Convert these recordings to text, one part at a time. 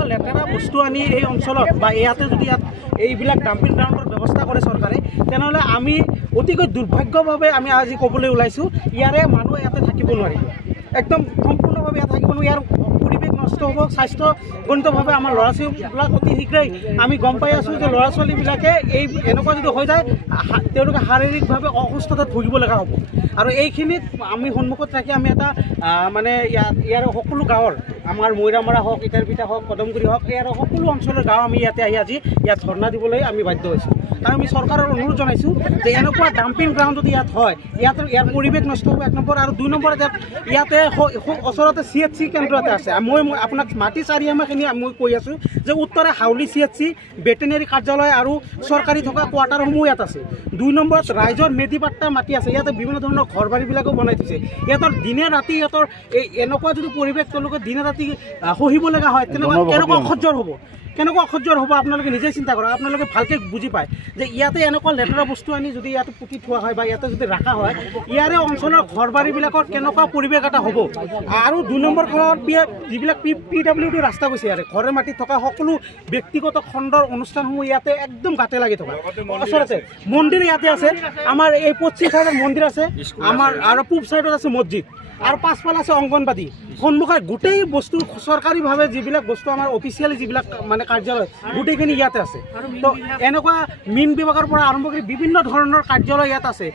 এনেকুৱা লেতেৰা বস্তু আনি এই অঞ্চলত বা ইয়াতে যদি ইয়াত এইবিলাক ডাম্পিং গ্ৰাউণ্ডৰ ব্যৱস্থা কৰে চৰকাৰে, তেনেহ'লে আমি অতিকৈ দুৰ্ভাগ্যভাৱে আমি আজি ক'বলৈ ওলাইছোঁ, ইয়াৰে মানুহ ইয়াতে থাকিব নোৱাৰিব, একদম সম্পূৰ্ণভাৱে ইয়াত থাকিব নোৱাৰিব। ইয়াৰ পৰিৱেশ নষ্ট হ'ব, স্বাস্থ্যজনিতভাৱে আমাৰ ল'ৰা ছোৱালীবিলাক অতি শীঘ্ৰেই আমি গম পাই আছোঁ যে ল'ৰা ছোৱালীবিলাকে এই এনেকুৱা যদি হৈ যায় তেওঁলোকে শাৰীৰিকভাৱে অসুস্থতাত ভুগিব লগা হ'ব। আৰু এইখিনিত আমি সন্মুখত ৰাখি আমি এটা মানে ইয়াৰ সকলো গাঁৱৰ আমাৰ মৈৰামৰা হওক, ইটাৰপিঠা হওক, কদমগুৰি হওক, ইয়াৰ সকলো অঞ্চলৰ গাঁও আমি ইয়াতে আহি আজি ইয়াত ধৰ্ণা দিবলৈ আমি বাধ্য হৈছোঁ। আৰু আমি চৰকাৰৰ অনুৰোধ জনাইছোঁ যে এনেকুৱা ডাম্পিং গ্ৰাউণ্ড যদি ইয়াত হয়, ইয়াৰ পৰিৱেশ নষ্ট হ'ব 1 নম্বৰ, আৰু 2 নম্বৰ ইয়াতে ওচৰতে CHC কেন্দ্ৰ এটা আছে। মই আপোনাক মাটি চাৰিআমাখিনি মই কৈ আছোঁ যে উত্তৰে হাউলি CHC, ভেটেনেৰী কাৰ্যালয় আৰু চৰকাৰী থকা কোৱাৰ্টাৰসমূহ ইয়াত আছে। 2 নম্বৰত ৰাইজৰ মেধিপাট্টা মাটি আছে, ইয়াতে বিভিন্ন ধৰণৰ ঘৰ বাৰীবিলাকো বনাই থৈছে। ইহঁতৰ দিনে ৰাতি ইহঁতৰ এই এনেকুৱা যদি পৰিৱেশ তেওঁলোকে দিনে ৰাতি সহিব লগা হয়, কেনেকুৱা অসহ্যৰ হ'ব, কেনেকুৱা অসহ্যৰ হ'ব আপোনালোকে নিজে চিন্তা কৰক। আপোনালোকে ভালকৈ বুজি পায় যে ইয়াতে এনেকুৱা লেতেৰা বস্তু আনি যদি ইয়াতে পুতি থোৱা হয় বা ইয়াতে যদি ৰখা হয়, ইয়াৰে অঞ্চলৰ ঘৰ বাৰীবিলাকৰ কেনেকুৱা পৰিৱেশ এটা হ'ব। আৰু 2 নম্বৰ ঘৰত যিবিলাক PWD ৰাস্তা গৈছে, ইয়াৰে ঘৰে মাটিত থকা সকলো ব্যক্তিগত খণ্ডৰ অনুষ্ঠানসমূহ ইয়াতে একদম গাতে লাগি থকা। ওচৰতে মন্দিৰ ইয়াতে আছে, আমাৰ এই পশ্চিম চাইডত মন্দিৰ আছে, আমাৰ আৰু পূব চাইডত আছে মছজিদ, আৰু পাছফালে আছে অংগনবাদী। সন্মুখত গোটেই বস্তু চৰকাৰীভাৱে যিবিলাক বস্তু আমাৰ অফিচিয়েলি যিবিলাক মানে কাৰ্যালয় গোটেইখিনি ইয়াতে আছে। তো এনেকুৱা মীন বিভাগৰ পৰা আৰম্ভ কৰি বিভিন্ন ধৰণৰ কাৰ্যালয় ইয়াত আছে।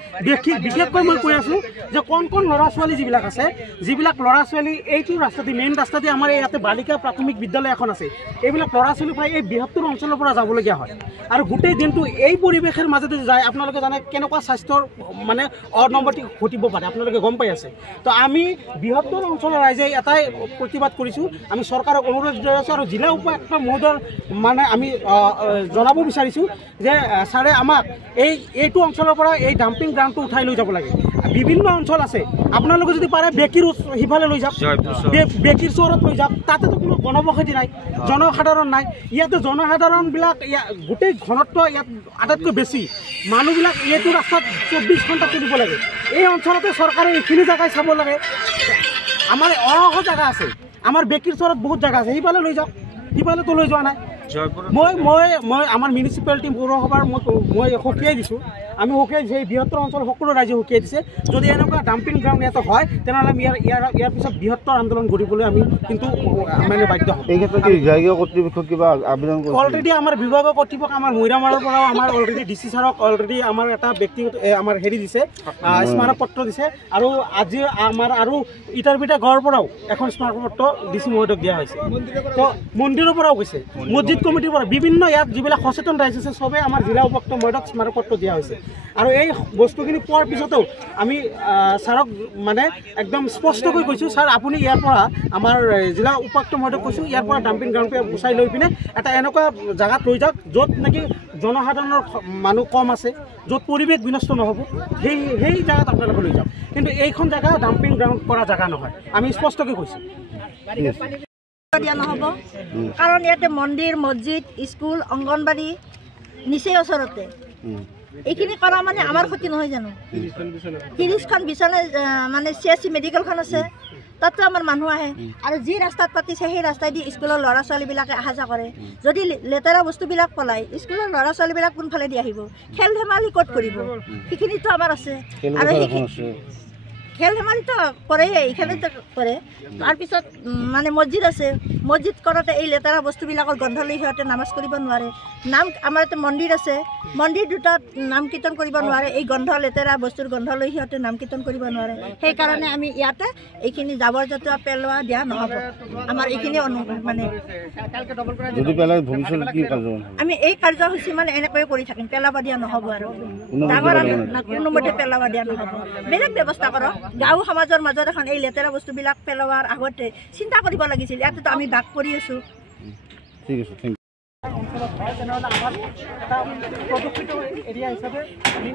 বিশেষকৈ মই কৈ আছোঁ যে কণ ল'ৰা ছোৱালী যিবিলাক আছে, যিবিলাক ল'ৰা ছোৱালী এইটো ৰাস্তাদি মেইন ৰাস্তাদি আমাৰ ইয়াতে বালিকা প্ৰাথমিক বিদ্যালয় এখন আছে, এইবিলাক ল'ৰা ছোৱালী প্ৰায় এই বৃহত্তৰ অঞ্চলৰ পৰা যাবলগীয়া হয়। আৰু গোটেই দিনটো এই পৰিৱেশৰ মাজতে যায়, আপোনালোকে জানে কেনেকুৱা স্বাস্থ্যৰ মানে অনৱনতি ঘটিব পাৰে, আপোনালোকে গম পাই আছে। তো আমি বৃহত্তৰ অঞ্চলৰ ৰাইজে এটাই প্ৰতিবাদ কৰিছোঁ, আমি চৰকাৰক অনুৰোধ জনাইছোঁ আৰু জিলা উপায়ুক্ত মহোদয়ৰ মানে আমি জনাব বিচাৰিছোঁ যে ছাৰে আমাক এইটো অঞ্চলৰ পৰা এই ডাম্পিং গ্ৰাউণ্ডটো উঠাই লৈ যাব লাগে। বিভিন্ন অঞ্চল আছে, আপোনালোকে যদি পাৰে বেকীৰ সিফালে লৈ যাওক, বেকীৰ চৰত লৈ যাওক, তাতেতো কোনো গণবসতি নাই, জনসাধাৰণ নাই। ইয়াতে জনসাধাৰণবিলাক গোটেই ঘনত্ব ইয়াত আটাইতকৈ বেছি, মানুহবিলাক এইটো ৰাস্তাত 24 ঘণ্টা চলিব লাগে। এই অঞ্চলতে চৰকাৰে এইখিনি জেগাই চাব লাগে। আমাৰ অহৰহ জেগা আছে, আমাৰ বেকীৰ চৰত বহুত জেগা আছে, সিফালে লৈ যাওক, সিফালেতো লৈ যোৱা নাই। মই আমাৰ মিউনিচিপালিটি পৌৰসভাৰ মই সকীয়াই দিছোঁ, আমি সকীয়াই দিছোঁ, এই বৃহত্তৰ অঞ্চল সকলো ৰাইজে সকীয়াই দিছে। যদি এনেকুৱা ডাম্পিং গ্ৰাউণ্ড ইয়াতে হয়, তেনেহ'লে আমি ইয়াৰ পিছত বৃহত্তৰ আন্দোলন কৰিবলৈ আমি কিন্তু মানে বাধ্য হ'ম। এই ক্ষেত্ৰত বিভাগীয় কৰ্তৃপক্ষ কিবা আবেদন অলৰেডি আমাৰ বিভাগীয় কৰ্তৃপক্ষ আমাৰ মৈৰামাৰৰ পৰাও আমাৰ অলৰেডি DC ছাৰক অলৰেডি আমাৰ এটা ব্যক্তিগত আমাৰ হেৰি দিছে, স্মাৰকপত্ৰ দিছে। আৰু আজি আমাৰ আৰু ইটাৰপিঠা গাঁৱৰ পৰাও এখন স্মাৰকপত্ৰ DC মহোদয়ক দিয়া হৈছে। তো মন্দিৰৰ পৰাও গৈছে, মছজিদ কমিটিৰ পৰা বিভিন্ন ইয়াত যিবিলাক সচেতন ৰাইজ আছে চবেই আমাৰ জিলা উপায়ুক্ত মহোদয়ক স্মাৰকপত্ৰ দিয়া হৈছে। আৰু এই বস্তুখিনি পোৱাৰ পিছতো আমি ছাৰক মানে একদম স্পষ্টকৈ কৈছোঁ, ছাৰ আপুনি ইয়াৰ পৰা আমাৰ জিলা উপায়ুক্ত মহোদয়ক কৈছোঁ, ইয়াৰ পৰা ডাম্পিং গ্ৰাউণ্ডটো গুচাই লৈ পিনে এটা এনেকুৱা জেগাত লৈ যাওক য'ত নেকি জনসাধাৰণৰ মানুহ কম আছে, য'ত পৰিৱেশ বিনষ্ট নহ'ব, সেই জেগাত আপোনালোকে লৈ যাওক। কিন্তু এইখন জেগা ডাম্পিং গ্ৰাউণ্ড কৰা জেগা নহয়, আমি স্পষ্টকৈ কৈছোঁ। দিয়া নহ'ব, কাৰণ ইয়াতে মন্দিৰ, মছজিদ, স্কুল, অংগনবাড়ী নিচেই ওচৰতে। এইখিনি কৰা মানে আমাৰ ক্ষতি নহয় জানো? 30খন বিচনা মানে CHC মেডিকেলখন আছে, তাতো আমাৰ মানুহ আহে। আৰু যি ৰাস্তাত পাতিছে সেই ৰাস্তাইদি স্কুলৰ ল'ৰা ছোৱালীবিলাকে অহা যোৱা কৰে। যদি লেতেৰা বস্তুবিলাক পলাই স্কুলৰ ল'ৰা ছোৱালীবিলাক কোনফালেদি আহিব? খেল ধেমালি ক'ত কৰিব? সেইখিনিতো আমাৰ আছে। আৰু খেল ধেমালিতো কৰে, এইখানেতো কৰে। তাৰপিছত মানে মছজিদ আছে, মছজিদ কৰোঁতে এই লেতেৰা বস্তুবিলাকৰ গোন্ধ লৈ সিহঁতে নামাজ কৰিব নোৱাৰে। আমাৰ ইয়াতে মন্দিৰ আছে, মন্দিৰ দুটাত নাম কীৰ্তন কৰিব নোৱাৰে, এই গোন্ধ লেতেৰা বস্তুৰ গোন্ধ লৈ সিহঁতে নাম কীৰ্তন কৰিব নোৱাৰে। সেইকাৰণে আমি ইয়াতে এইখিনি জাবৰ জোঁথৰ পেলোৱা দিয়া নহ'ব। আমাৰ এইখিনি মানে আমি এই কাৰ্যসূচী মানে এনেকৈয়ে কৰি থাকিম, পেলাব দিয়া নহ'ব। আৰু ডাঙৰ কোনোমতে পেলাব দিয়া নহ'ব, বেলেগ ব্যৱস্থা কৰক। গাঁও সমাজৰ মাজত এখন এই লেতেৰা বস্তুবিলাক পেলোৱাৰ আগতে চিন্তা কৰিব লাগিছিল। ইয়াতেতো আমি বাস কৰি আছোঁ। ঠিক আছে, থেংক ইউ। অঞ্চলত হয় তেনেহ'লে আমাৰ এটা প্ৰদূষিত এৰিয়া হিচাপে আমি